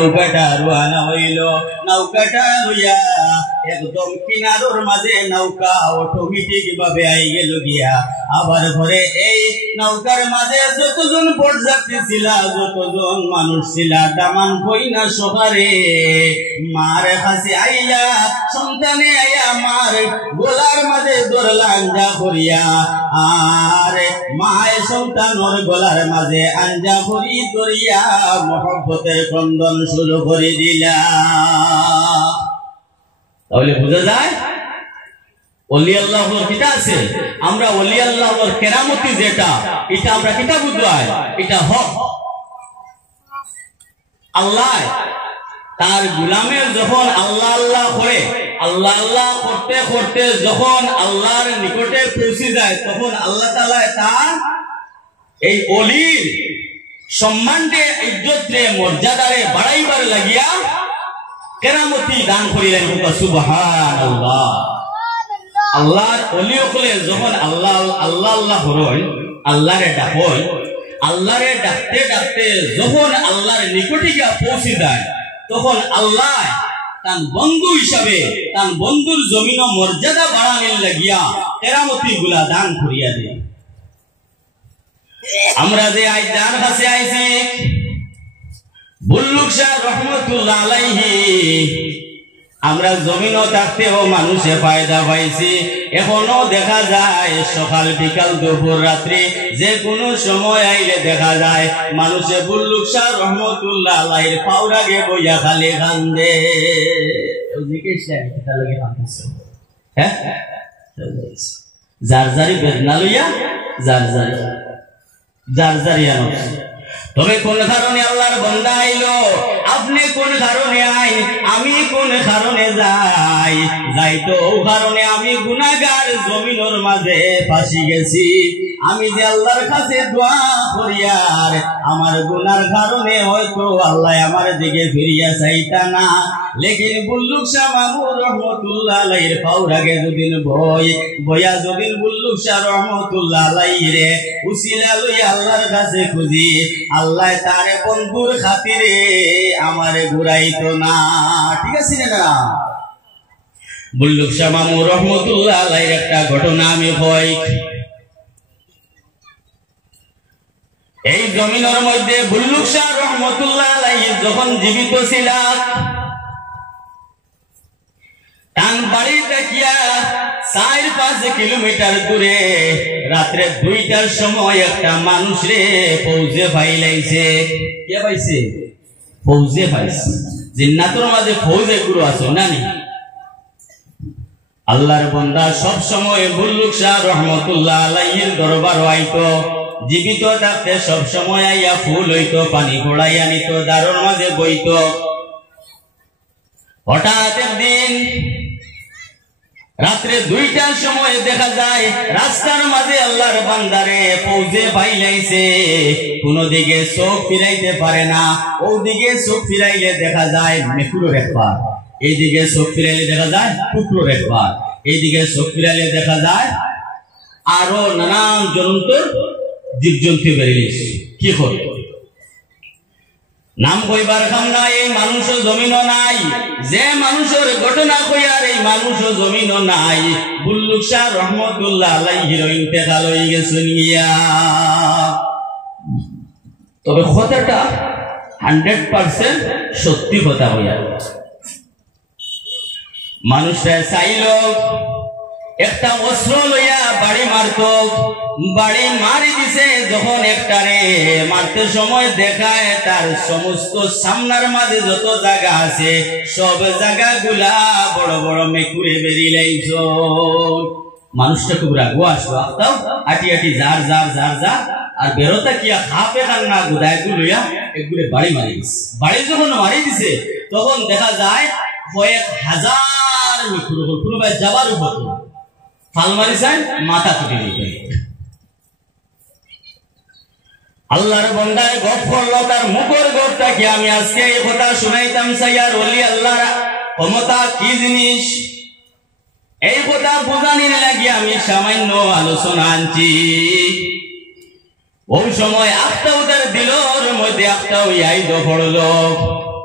নৌকাটা রওনা হইল। নৌকাটা লইয়া একদম কিনারোর মাঝে নৌকা অটোমেটিক ভাবে আই গেল গিয়া। আবার পরে এই নৌকার মাঝে যতজন বরযাত্রী ছিল, যতজন মানুষ ছিল, দামান কইনা সকারে মার কাছে আইয়া সন্তানে আইয়া মার গলার মাঝে ধরলা আঞ্জা করিয়া, আর মায় সন্তানোর গলার মাঝে আঞ্জা করি ধরিয়া মহব্বতের ক্রন্দন শুরু করে দিলা। তাহলে বোঝা যায় ওলি আল্লাহর কিতা আছে। আমরা ওলি আল্লাহর কেরামতি যেটা, এটা আমরা কিতা বুঝাই, এটা হক। আল্লাহ তার গোলামের যখন আল্লাহ আল্লাহ করে, আল্লাহ আল্লাহ করতে করতে যখন আল্লাহর নিকটে পৌঁছে যায়, তখন আল্লাহ তাআলা তার এই ওলির সম্মানকে, ইজ্জতরে, মর্যাদারে বাড়াইবার লাগিয়া কেরামতি দান করিলেন। সুবহানাল্লাহ। আল্লাহর ওলি হলে যখন আল্লাহ আল্লাহ আল্লাহ হরয়, আল্লাহরে ডাকয়, আল্লাহরে ডাকতে ডাকতে যখন আল্লাহর নিকটে গিয়া পৌঁছে যায়, তখন আল্লাহ তার বন্ধু হিসাবে তার বন্ধুর জমিন মর্যাদা বাড়ানোর লাগিয়া কেরামতি গুলা দান করিয়া দেয়। আমরা যে আজ যার কাছে আইছি, বুল্লুক শাহ রহমতুল্লাহ আলাইহি, আমরা জমিনও থাকতেও মানুষে ফায়দা পাইছি। এখনো দেখা যায় সকাল বিকাল দুপুর রাত্রি যে কোনো সময় আইলে দেখা যায় মানুষে বুল্লুক শাহ রহমতুল্লাহ আলাইহির পাউরাগে বইয়া খালি কান্দে। হ্যাঁ, যার যারি বেদনা লইয়া যার জারি আনছে। তবে কোন কারণে আল্লাহর বান্দা আইলো, আপনি কোন কারণে আই, আমি কোন কারণে যাই, তো ও কারণে আমি গুনাহগার জমিনের মাঝে ফাঁসি গেছি। আমি যে আল্লাহর কাছে দোয়া করিয়ার আমার গুনার কারণে হয়তো আল্লাহ আমার দিকে ফিরিয়া চাইতা না, লেকিন বুল্লুক শাহ মামুর রহমতুল্লাহ আলাইহির পাউরাগে যদিন বইয়া যদিন বুল্লুক শাহ রহমতুল্লাহ আলাইহিরে উসিলা লইয়া আল্লাহর কাছে খুঁজি, আল্লাহ তারে বন্ধুর খাতিরে আমারে ঘুরাইতো না। ঠিক আছে না? বুল্লুক শাহ মামুর রহমতুল্লাহ আলাইহির একটা ঘটনা আমি কই। এই জমিনের মধ্যে বুল্লুক শাহ রহমতুল্লাহ আলাইহি যখন জীবিত ছিল, তান বাড়ি দেখিয়া 4-5 কিলোমিটার দূরে রাত্রে 2টার সময় একটা মানুষ রে ফৌজে ফাইলাইছে। কে পাইছে? ফৌজে পাইছে। জিন্নাতের মাঝে ফৌজে গুরু আছে না নি? আল্লাহর বান্দা সব সময় বুল্লুক শাহ রহমতুল্লাহ আলাইহির দরবার আইতো, জীবিত থাকতে সব সময় আইয়া ফুল হইতো, পানি ঘোড়াইয়া নিত, দারুর মাঝে বইত। হঠাৎ একদিন রাত্রে 2টার সময় দেখা যায় রাস্তার মাঝে আল্লাহর বান্দারে ফৌজে ফাইলাইছে। কোন দিকে চোখ ফিরাইতে পারে না, ওদিকে চোখ ফিরাইলে দেখা যায় মেকুরের একবার, এইদিকে চোখ ফিরাইলে দেখা যায় কুকুরের একবার, এইদিকে চোখ ফিরাইলে দেখা যায় আরো নানান জন্তুর জীবজন্তু বেরিয়েছে। কি করবে? নাম কইবার কাম নাই, এই মানুষও জমিনও নাই, যে মানুষের ঘটনা কইয়ার এই মানুষও জমিনও নাই। বুল্লুক শাহ রহমতুল্লাহ আলাইহির ইন্তেকাল হয়ে গেছে নিয়া। তবে কথাটা 100% সত্যি কথা হইয়া। মানুষরা চাইল একটা অস্ত্র লইয়া বাড়ি মারত, বাড়ি মারি দিছে যখন একটারে মারতে সময় দেখায় তার সমস্ত সামনার মাঝে যত জায়গা আছে সব জায়গা গুলা বড় বড় মেকুরে বেরিয়ে লাইছ। মানুষটা খুব রাগো আসবো, তাও আটি আটি যার যার যার যার আর বেরোতা কিয়া হাফে কান্না গুদায় লইয়া একগুলো বাড়ি মারি দিছে। বাড়ি যখন মারি দিছে তখন দেখা যায় কয়েক হাজার মেকুর কোনো ভাই যাবার উপর ফাল মারি যায়, মাথা তুলে দিতে। আল্লাহর বান্দায় গপ করলো, তার মুখের গপটাকে আমি আজকে এই কথা শুনাইতাম চাইয়ার ওলি আল্লাহর ক্ষমতা কি জিনিস এই কথা বোঝানির লাগি আমি সামান্য আলোচনা আনছি। ওই সময় একটা ওদের দিলর মধ্যে একটা ওই আইদ পড়লো।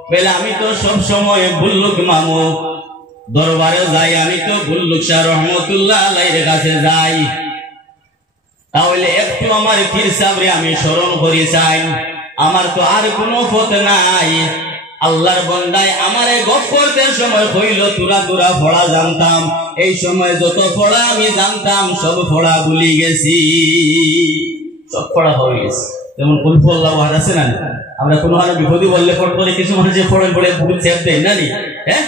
বলে আমি তো সব সময় বুল্লুক মামু দরবারে যাই, আমি তো বুল্লুক শাহ রহমতুল্লাহ আলাইহির কাছে যাই, তাহলে একটু আমার পীর সাহেবরে আমি স্মরণ করি চাই, আমার তো আর কোনো পথ নাই। আল্লাহর বন্দায় আমারে গপ করতে সময় হইল তুরা তুরা ফড়া জানতাম, এই সময় যত ফড়া আমি জানতাম সব ফড়া ভুলি গেছি, সব ফড়া হয়ে গেছে। যেমন কুল ফল্লাহ আছে না, আমরা কোনো বিপদী বললে ফট করে কিছু মানুষ ফড়ে পড়ে ভুল সেফ দেয় না নি, হ্যাঁ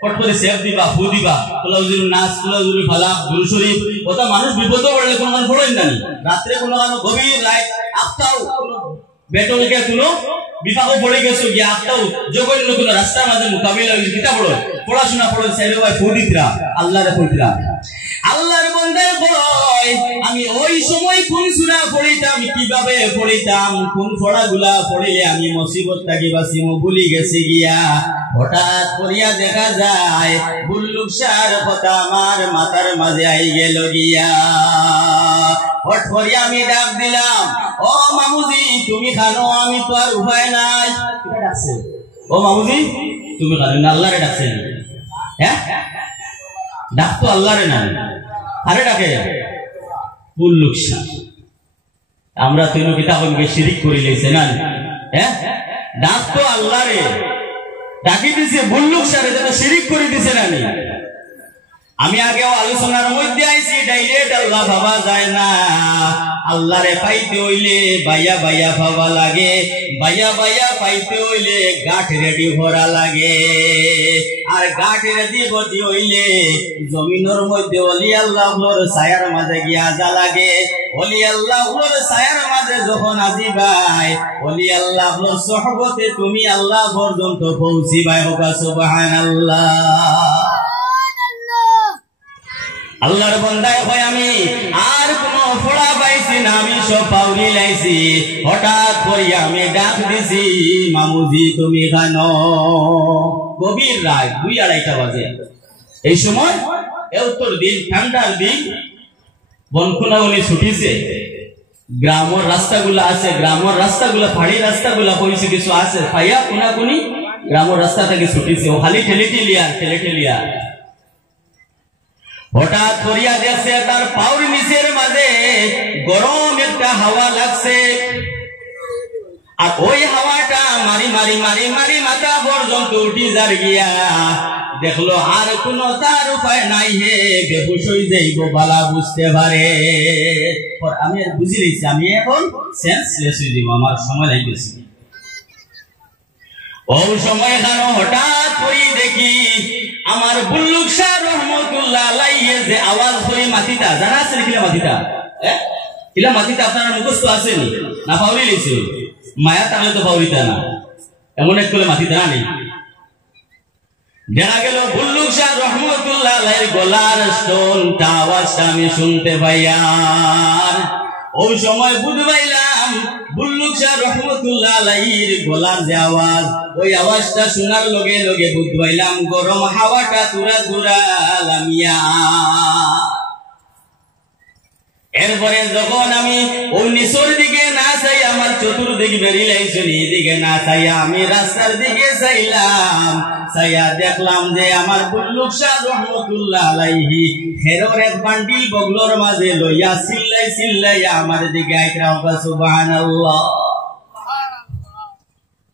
ফট করে সেফ দিবা ফু দিবা কুলাউজুল নাস কুলাউজুল ফালাক দুরূদ শরীফ, ওটা মানুষ বিপদে পড়লে কোনো মানুষ ফড়েন না নি, রাত্রে কোনো গভীর লাইট আফতাও বেটলকে কোনো বিপাকে পড়ে গেছো গিয়ে আফতাও জগন্য কোনো রাস্তার মাঝে মোকাবিলা হয়েছে, কিতা পড়ো পড়াশোনা পড়ো সাইরে ভাই ফু দিতরা আল্লাহরে কইতরা। আল্লাহর বান্দা কয় আমি ওই সময় কোন সূরা পড়িতাম, কিভাবে পড়িতাম, কোন পড়াগুলা পড়িলে আমি মুসিবত থেকে বাঁচিব ভুলি গেছি গিয়া। হঠাৎ করিয়া দেখা যায় বুল্লুক শাহর কথা আমার মাথার মাঝে আই গেল গিয়া। হঠাৎ করিয়া আমি ডাক দিলাম, ও মামুজি তুমি খানো, আমি তো আর উপায় নাই। ডাকছে ও মামুজি তুমি খানো না, আল্লাহরে ডাকছে, হ্যাঁ ডাক তো আল্লাহরে না, আরে ডাকে বুল্লুক শাহ। আমরা তিন কিতাবকে শিরিক করে লইছে না, হ্যাঁ ডাক তো আল্লাহরে, ডাকি দিছে বুল্লুক শাহরে, যেটা শিরিক করে দিছে না। আমি আগেও আলোচনার মধ্যে আইছি ডাইরেক্ট আল্লাহ ভাবা যায় না, আল্লাহরে পাইতে হইলে বাইয়া বাইয়া ভাবা লাগে, বাইয়া বাইয়া পাইতে হইলে গাঁঠ রেডি ভরা লাগে, আর গাঁঠ রেডি ভর্তি হইলে জমিনের মধ্যে অলি আল্লাহর ছায়ার মাঝে গিয়া যা লাগে। অলি আল্লাহর ছায়ার মাঝে যখন আজিবাই, অলি আল্লাহর সোহবতে তুমি আল্লাহ পর্যন্ত পৌঁছিবাই। হোক সুবহানাল্লাহ। আল্লাহর বান্দায় হয় আমি আর কোন ফোড়া পাইছি না, আমি সব পাউরি লাইছি। হঠাৎ করিয়া আমি ডাক দিছি, মামুজি তুমি খানো। গভীর রাত 2-2:30 বাজে। এই সময় উত্তর দিন ঠান্ডার দিন, বনখুনা উনি ছুটিছে, গ্রামের রাস্তাগুলা আছে, গ্রামের রাস্তাগুলা ফাড়ি রাস্তাগুলা কইছে কিছু আছে, পাইয়া কোনা কোনি গ্রামের রাস্তা থেকে ছুটিছে, ও খালি ঠেলে ঠেলিয়া হঠাৎ করিয়া দেখছে তার পাউর নিচের মাঝে গরম একটা হাওয়া লাগছে, আর ওই হাওয়াটা মারি মারি মারি মারি মাথা পর্যন্ত উঠি যার গিয়া। দেখলো আর কোন তার উপায় নাই, হে বেহুশ হয়ে যাইব বালা বুঝতে পারে। আমি আর বুঝি নিচ্ছি, আমি এখন সেন্সলেস হয়ে যাব, আমার সময় লাগতেছে। ওই সময় কারণ হঠাৎ করি দেখি আমার বুল্লুক শাহ রহমতুল্লাহ আলাইহি যে আওয়াজ করে মাটিটা জানা আছে কিলা মাটিটা, কিলা মাটিটা আপনার মুখস্থ আসেনি না, পাউরি লিছে মায়া তাহলে তো পাউরিতা না, এমন এক করে মাটিটা না নেই। দেখা গেল বুল্লুক শাহ রহমতুল্লাহ আলাইহির গলার স্টোনটা আওয়াজটা আমি শুনতে পাইয়ার। ওই সময় বুঝবাইলাম বুল্লুক শাহ রহমতুল্লাহ আলাইহির গলার যে আওয়াজ, ওই আওয়াজটা শোনার লগে লগে বুঝবাইলাম গরম হাওয়াটা তুরা তুরা লামিয়া। এরপরে যখন আমি ওই নিচের দিকে না চাই, আমার চতুর্দিকে বেরিয়েছেন, এদিকে না চাইয়া আমি রাস্তার দিকে চাইলাম, চাইয়া দেখলাম যে আমার বুল্লুক শাহ রহমতুল্লাহ আলাইহি খেরোর এক বান্ডিল বগলোর মাঝে লইয়া চিল্লাই চিল্লাইয়া আমার দিকে আইতরা। সুবহানাল্লাহ।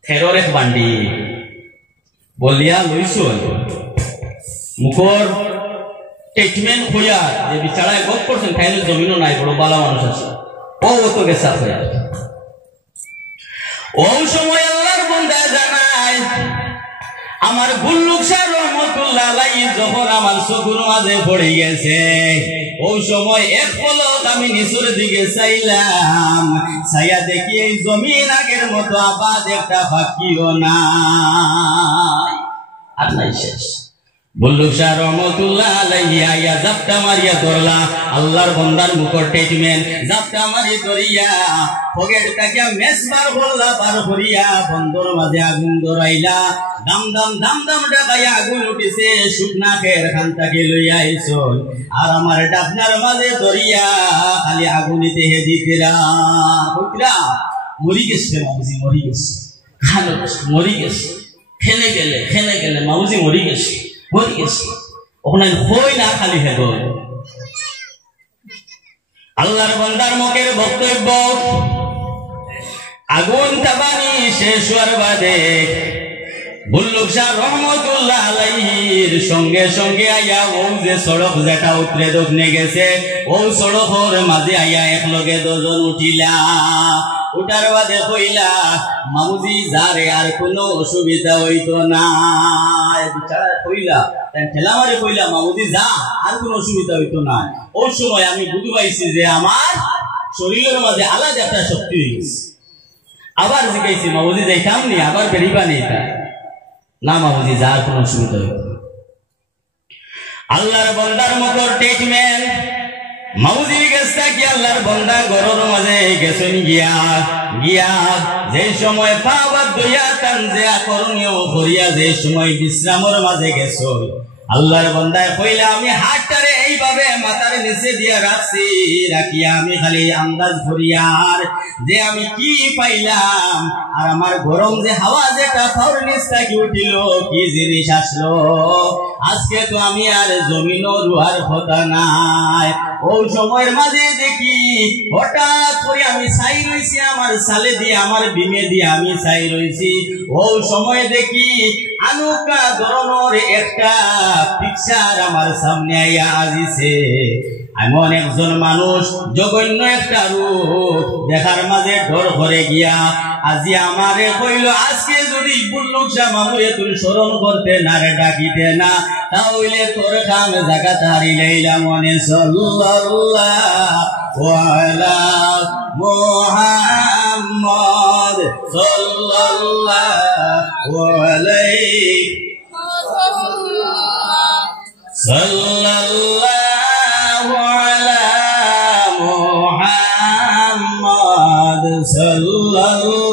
খেরোর এক বান্ডিল বলিয়া লইছুন, মুখর ট্রিটমেন্ট হইয়া যে বিচারায় গপ করছেন, খাইলে জমিনও নাই, বড় বালা মানুষ আছে, ও তো গেছা হইয়া। ওই সময় আল্লাহর বান্দা জানায় আমার বুল্লুক শাহ রহমতুল্লাহ আলাইহি যখন আমার চোখের মাঝে পড়ে গেছে, ওই সময় এক পলক আমি নিচের দিকে চাইলাম, চাইয়া দেখি এই জমিন আগের মতো আবাদ একটা ফাঁকিও নাই, আর নাই শেষ। বুল্লুক শাহ রহমতুল্লাহ আলাইহি আইয়া জাপটা মারিয়া ধরলা, আল্লাহর বান্দার মুখর ট্রিটমেন্ট জাপটা মারি ধরিয়া পকেট থেকে মেসবার হল্লা পার করিয়া বন্দর মাঝে আগুন ধরাইলা। দাম দাম দাম দাম ডাকাইয়া আগুন উঠিছে, শুকনা খের খান থেকে লইয়া আইছো, আর আমার ডাকনার মাঝে ধরিয়া খালি আগুনিতে হেদিতেরা কইরা মরি গেছে, মামুজি মরি গেছে, খানো মরি গেছে। খেলে গেলে মাউজি মরি গেছে ওখানে হই না খালি হেদ আল্লাহর বান্দার মুখের বক্তব্য আগুন তাবানি শেষ হওয়ার বাদে বুল্লুক শাহ রহমতুল্লাহ আলাইহির সঙ্গে সঙ্গে আইয়া ও যে সড়ক যেটা উতরে দক্ষিণে গেছে ও সড়কের মাঝে আইয়া একলগে দুজন উঠিলা উঠার বাদে কইলা মামুজি যারে আর কোনো অসুবিধা হইতো না বিচারা কইলা ঠেলা মারে কইলা মামুজি যা আর কোনো অসুবিধা হইতো না ওই সময় আমি বুঝতে পাইছি যে আমার শরীরের মাঝে আলাদা একটা শক্তি হয়েছে আবার জিজ্ঞাসি মামুজি যাইতাম নি আবার বেরিবা নেই না মামুজি যার কোনো অসুবিধা হইতো না আল্লাহর বান্দার মুখর ট্রিটমেন্ট মাউজি গেছটা কি আল্লাহর বান্দা ঘরের মাঝে গেছেন গিয়া যে সময় পাওয়া দইয়া টান যে করণীয় করিয়া যে সময় বিশ্রামের মাঝে গেছ আল্লাহর বান্দায় কইলা আমি হাতটারে এইভাবে মাথার নিচে দিয়া রাখিয়া আমি খালি আন্দাজ করিয়ার যে আমি কি পাইলাম আর আমার গরম যে হাওয়া যেটা ফাউর নিচ থেকে উঠিল কি জিনিস আসলো আজকে তো আমি আর জমিনও রুহার কথা নাই ওই সময়ের মাঝে দেখি হঠাৎ করে আমি ছাই রয়েছি আমার সালে দিয়ে আমার বিমে দিয়ে আমি ছাই রয়েছি ওই সময় দেখি আনুকা ধরনের একটা পিকচার আমার সামনে আইয়া আজিছে এমন একজন মানুষ জঘন্য একটা রূপ দেখার মাঝে ডর করে গিয়া আজি আমারে কইল আজকে যদি বুল্লুক শাহ মামুরে তুই স্মরণ করতে না রে ডাকিতে না তাহলে তোর কাম জায়গা তারি লাইলা মনে সাল্লাল্লাহু আলা মুহাম্মদ সাল্লাল্লাহু আলাইহি সাল্লাল্লাহু আলা মুহাম্মদ সাল্লাল্লাহু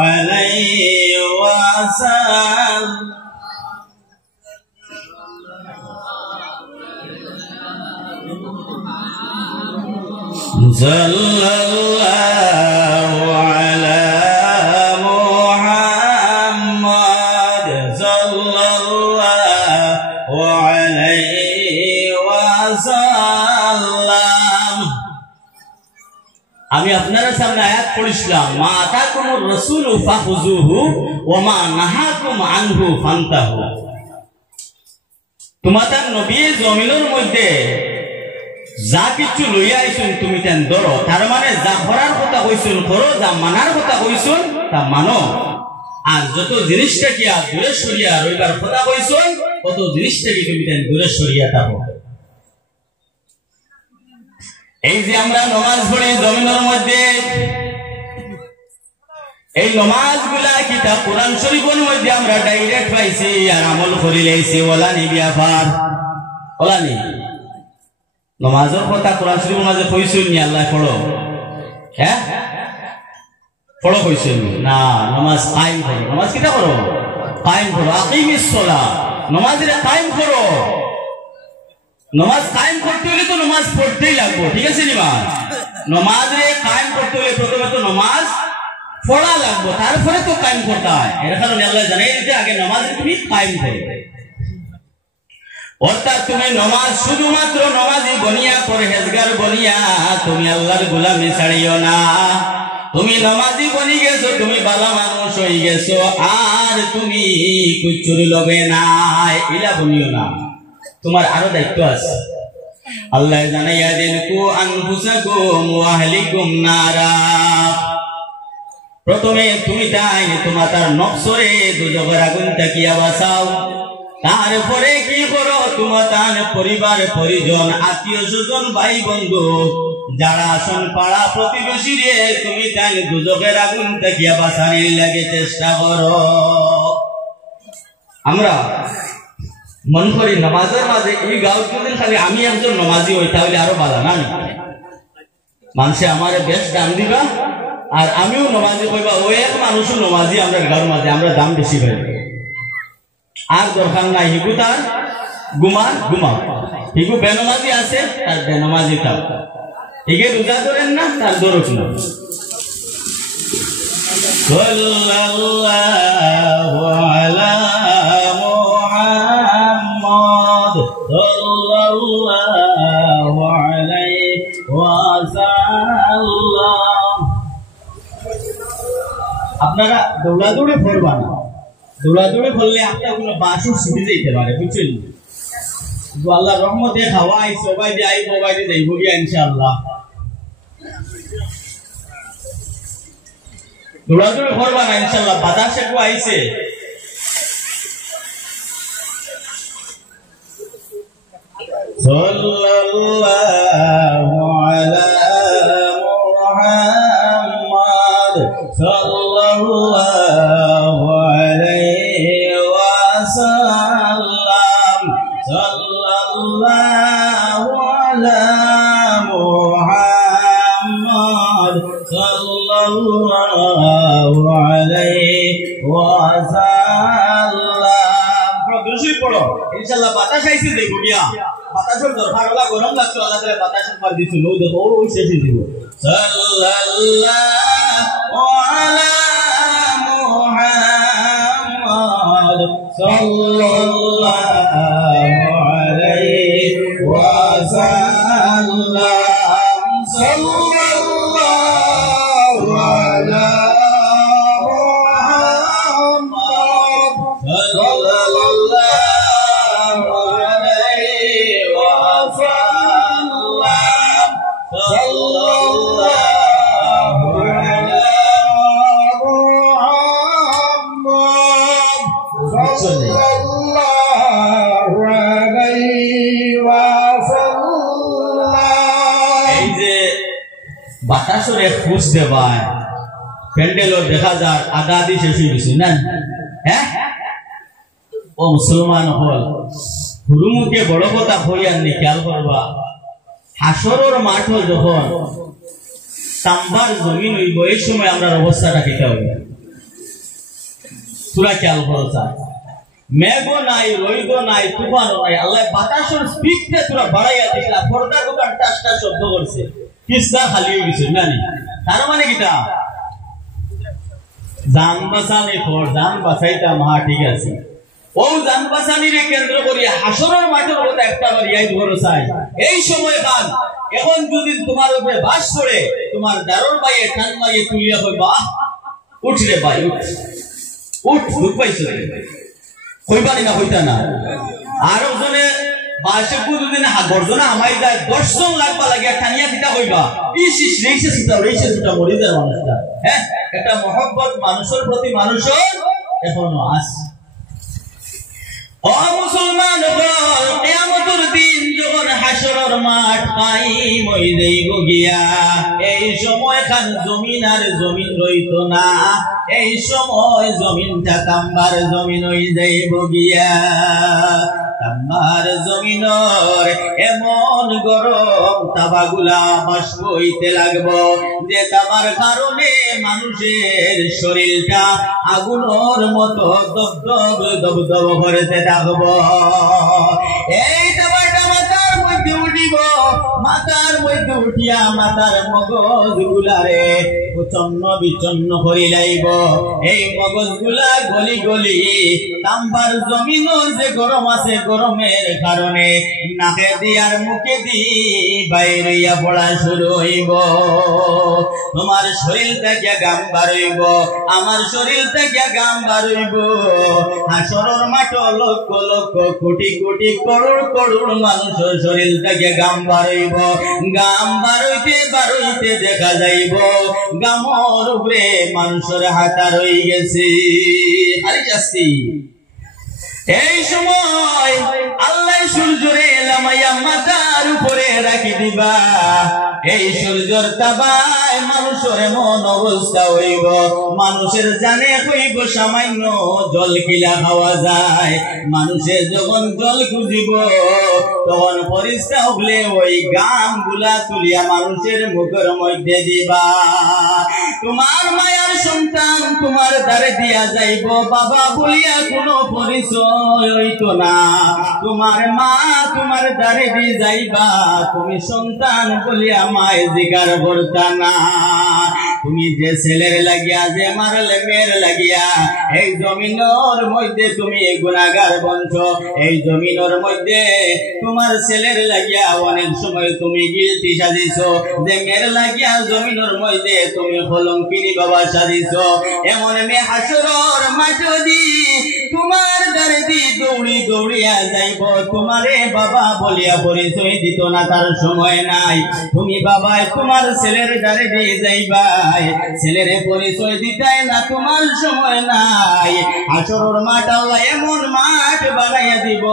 আলাইহি ওয়াসাল্লাম সাল্লাল্লাহু আলা মুহাম্মদ সাল্লাল্লাহু আলাইহি ওয়াসাল্লাম আমি আপনাদের সামনে আয়াত পড়ছিলাম মা আতাকুমুর রাসূলু ফাখুযুহু ওয়া মা নাহাকুম আনহু ফান্তাহু তোমাদের নবী জমিনের মধ্যে যা কিছু লইয়া আইছুন তুমি তেন ধরো তার মানে যা করার কথা কইছুন করো যা মানার কথা কইছুন তা মানো আর যত জিনিসটা কি আর দূরে সরিয়া রইবার কথা কইছুন কত জিনিসটা কি তুমি তেন দূরে সরিয়া থাকো এই যে আমরা নামাজ পড়ি জমিনের মধ্যে এই নামাজগুলা কিতাব কোরআন শরীফের মধ্যে আমরা ডাইরেক্ট পাইছি আর আমল করি লাইছি ওলানি ব্যাপার ওলানি নামাজের কথা কোরআন শরীফের মাঝে কইছেন নি আল্লাহ পড়ো হ্যাঁ পড়ো কইছেন না নামাজ কায়েম করো নামাজ কিটা করো কায়েম করো আকিমিস সালাহ নামাজের কায়েম করো নামাজ কায়েম করতে হলে তো নামাজ পড়তেই লাগবে ঠিক আছে নিমা নামাজে কায়েম করতে হলে প্রথমে তো নামাজ পড়া লাগবে তারপরে তো কায়েম করতে হয় এর কারণে আল্লাহ জানাই দিতে আগে নামাজ তুমি কায়েম করো অর্থাৎ তুমি নামাজ শুধুমাত্র নামাজি বনিয়া পরহেজগার বনিয়া তুমি আল্লাহর গোলামি ছাড়িও না তুমি নামাজি বনি গেছো তুমি ভালো মানুষ হয়ে গেছো আর তুমি কুচুরি লবে না ইলা বনিও না তোমার আরো দায়িত্ব আছে আল্লাহ জানাইয়া দেন কু আনফুসাকুম ওয়া আহলিকুম নারা প্রথমে তুমি তাই তোমার তার নফসরে দুজকের আগুন তাকিয়া বাঁচাও তারপরে কি করো তোমার তার পরিবার পরিজন আত্মীয় স্বজন ভাই বন্ধু যারা আসন পাড়া প্রতিবেশী রে তুমি তাই দুজকের আগুন তাকিয়া বাঁচানোর লাগে চেষ্টা করো আমরা মন করি নামাজের মাঝে এই গাঁও যদি খালি আমি একজন নামাজি হই তাহলে আরো ভালো না মানুষে আমার বেশ দাম দিবা আর আমিও নামাজি কইবা ওই এক মানুষও নামাজি আমরা গাঁওর মাঝে আমরা দাম বেশি পাই আর দরকার নাই হিগু তার ঘুমাও হিগু বেনমাজি আছে তার বেনমাজি থাক হিগে রোজা ধরেন না তার দরক না সাল্লাল্লাহু আলা মুহাম্মদ সাল্লাল্লাহু আলাইহি ওয়াসাল্লাম। আপনারা দৌড়াদৌড়ি পড়বা না, দৌড়াদৌড়ি পড়লে আপনার কোনো বাসও ছুটে যেতে পারে, বুঝছেন? আল্লাহ রহমতে খাওয়াই সবাই দিয়ে আই মোবাইলে যাইব গিয়া ইনশাআল্লাহ। দৌড়াদৌড়ি করবা না ইনশাআল্লাহ। বাতাস একটু আইছে, সাল্লাল্লাহু আলা মুহাম্মদ সাল্লাল্লাহু আলাইহি ওয়াসাল্লাম সাল্লাল্লাহু আলা মুহাম্মদ সাল্লাল্লাহু আলাইহি ওয়াসাল্লাম। প্রদর্শন পড়ো ইনশাআল্লাহ। বাতাস আইছে দেখো গিয়া, বাতাসের দরকার হলা, গরম লাগছে আল্লাহ তাআলা বাতাসের পার দিছিল, ও দেখো ওই শেষে দিব সাল্লাল্লাহু আলা মুহাম্মদ সাল্লাল্লাহু আলাইহি ওয়াসাল্লাম সাল্লাল্লাহু আলা মুহাম্মদ সাল্লাল্লাহু আলাইহি ওয়াসাল্লাম সাল্লাল্লাহু আলা মুহাম্মদ সাল্লাল্লাহু আলাইহি ওয়াসাল্লাম। এই যে বাতাসরে খুশ দেবায় প্যান্ডেলও দেখা যায় আধা দি শেষ হয়ে গেছে না? হ্যাঁ, ও মুসলমান হল হুরুমুখে বড় কথা হইয়াননি, খেয়াল করবা। হাসরের মাঠ যখন তাম্বার জমিন হইব, এই সময় আমরা অবস্থাটা কেটে হইব। তোরা খেয়াল করো, মেঘ নাই, রৈব নাই, তুফানও নাই, আল্লাহ বাতাসের স্পিডটা তোরা বাড়াইয়া দিলা, পর্দা দোকান টাসটা শব্দ করছে, কিস্তা খালি হয়ে গেছে না? তার মানে কিটা জান বাঁচানি পর জান বাঁচাইতা মা, ঠিক আছে। ও জান বাঁচানিরে কেন্দ্র করিয়া হাসরের মাঠের কথা একটা বার ইয়াদ করো চাই। এই সময় কাল এখন যদি তোমার উপরে বাস করে, তোমার দারুর বাইয়ে টান মারিয়ে তুলিয়া কইবা, উঠ রে ভাই উঠ, উঠ, দুঃখ পাইছো কইবানি না, কইতা না। আর ওজনে বাসে দুদিন গর্জনা আমাই যায়, 10 জন লাগবা লাগিয়া টানিয়া দিতা কইবা, ইস রেইছে সুতা মরি যায় মানুষটা। হ্যাঁ, একটা মহব্বত মানুষের প্রতি মানুষের এখনো আছে। ও মুসলমান বল, কিয়ামতের দিন যখন হাসরের মাঠ কায়েম হই যাইব গিয়া, এই সময় খান জমিন আর জমিন রইত না, এই সময় জমিনটা তাম্বার জমিন হই যাইব গিয়া। তাম্বার জমিনর এমন গরম তাবাগুলা বাষ্প হইতে লাগবো, যে তামার কারণে মানুষের শরীরটা আগুনের মতো দবদব দবদব করতে থাকবো। এই তামাটা মাথার মধ্যে উঠিব, মাথার মধ্যে উঠিয়া মাথার মগজ গুলারে চন্ন বিচন্ন করি লাইব। এই মগজ গুলা গলি গলি তাম্বার জমিনের যে গরম আছে, গরমের কারণে নাকে দিয়ার মুখে দি বাইরিয়া পড়া শুরু হইব। তোমার শরীর থেকে গাম বাড়ইব, আমার শরীর থেকে গাম বাড়ইব। হাসরের মাঠ লক্ষ লক্ষ কোটি কোটি করোড় করোড় মানুষের শরীর থেকে গাম বাড়ইব। গাম বাড়ইতে দেখা যাইব গামর উপরে মানুষের হাতা রই গেছে। আরে যাচ্ছি এই সময় আল্লাহ সূর্যরে লামাইয়া মাথার উপরে রাখি দিবা। এই সূর্যর তাবায় মানুষের মন অবস্থা হইব, মানুষের জানে হইব সামান্য জল কিলা খাওয়া যায়। মানুষের যখন জল খুঁজিব, তখন পরিষ্কার হলে ওই গাম গুলা তুলিয়া মানুষের মুখের মধ্যে দিবা। তোমার মায়ার সন্তান তোমার দ্বারে দিয়া যাইব, বাবা বলিয়া কোনো পরিচয় হইতো না। তোমার মা তোমার দ্বারে দিয়ে যাইবা, তুমি সন্তান বলিয়া মায় জিগার করতা না। তুমি যে ছেলের লাগিয়া যে মারলে মেয়ের লাগিয়া এই জমিনের মধ্যে তুমি গুনাহগার বনছ এই জমিনের মধ্যে তোমার ছেলের লাগিয়া অনেক সময় তুমি গিলটি সাজিছো যে মেয়ের লাগিয়া জমিনের মধ্যে তুমি কলঙ্কিনী বাবা সাজিছো এমন মেয়ে হাসরের মাঠে দি তোমার দ্বারে দি দৌড়ি দৌড়িয়া যাইব তোমারে বাবা বলিয়া পরিচয় দিত না তার সময় নাই তুমি বাবাই তোমার ছেলের দ্বারে দিয়ে যাইবাই ছেলের পরিচয় দিতাই না তোমার সময় নাই হাসরের মাঠ আল্লাহ এমন মাঠ বানাইয়া দিব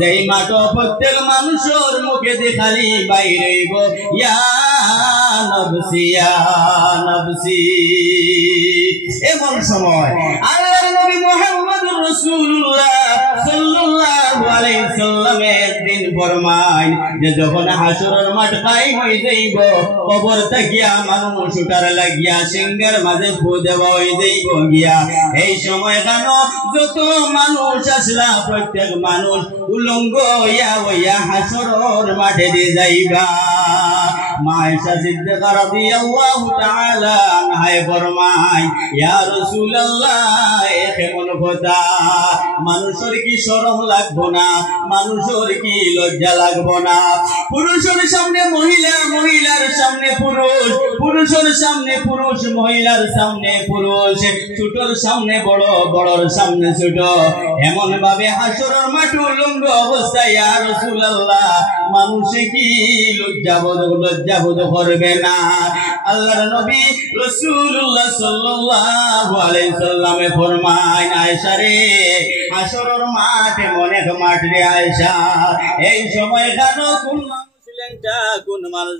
যেই মাঠ প্রত্যেক মানুষের মুখে দেখালি বাইরেইব ইয়া নফসি ইয়া নফসি এমন সময় আল্লাহর নবী মুহাম্মদুর রাসূলুল্লাহ সাল্লাল্লাহু আলাইহি সাল্লামে একদিন ফরমায় যে যখন হাসরের মাঠ কায়েম হয়ে যাইব কবর থাকিয়া মানুষ উঠার লাগিয়া সিংহের মাঝে ফু দেওয়া হয়ে যাইব গিয়া এই সময় কেন যত মানুষ আসলা প্রত্যেক মানুষ উলঙ্গ হইয়া হাসরের মাঠে দিয়ে যাইবা মা আয়েশা সিদ্দিকা রাদিয়াল্লাহু তাআলা আনহা ফরমায় ইয়া রাসূলুল্লাহ এ কেমন কথা মানুষের কি শরম লাগবো না মানুষের কি লজ্জা লাগবো না পুরুষের সামনে মহিলা মহিলার সামনে পুরুষ পুরুষের সামনে পুরুষ মহিলার সামনে পুরুষ ছোটর সামনে বড় বড়র সামনে ছোট এমন ভাবে হাসরের মাঠ উলঙ্গ অবস্থায় ইয়া রাসূলুল্লাহ মানুষে কি লজ্জাবোধ করবে না আল্লাহর নবী রাসূলুল্লাহ সাল্লাল্লাহু আলাইহি সাল্লামে ফরমায় আয়েশা রে হাসরের মাঠ অনেক মাঠ রে আয়েশা এই সময় কেন কোন মানুষ কোন মানুষ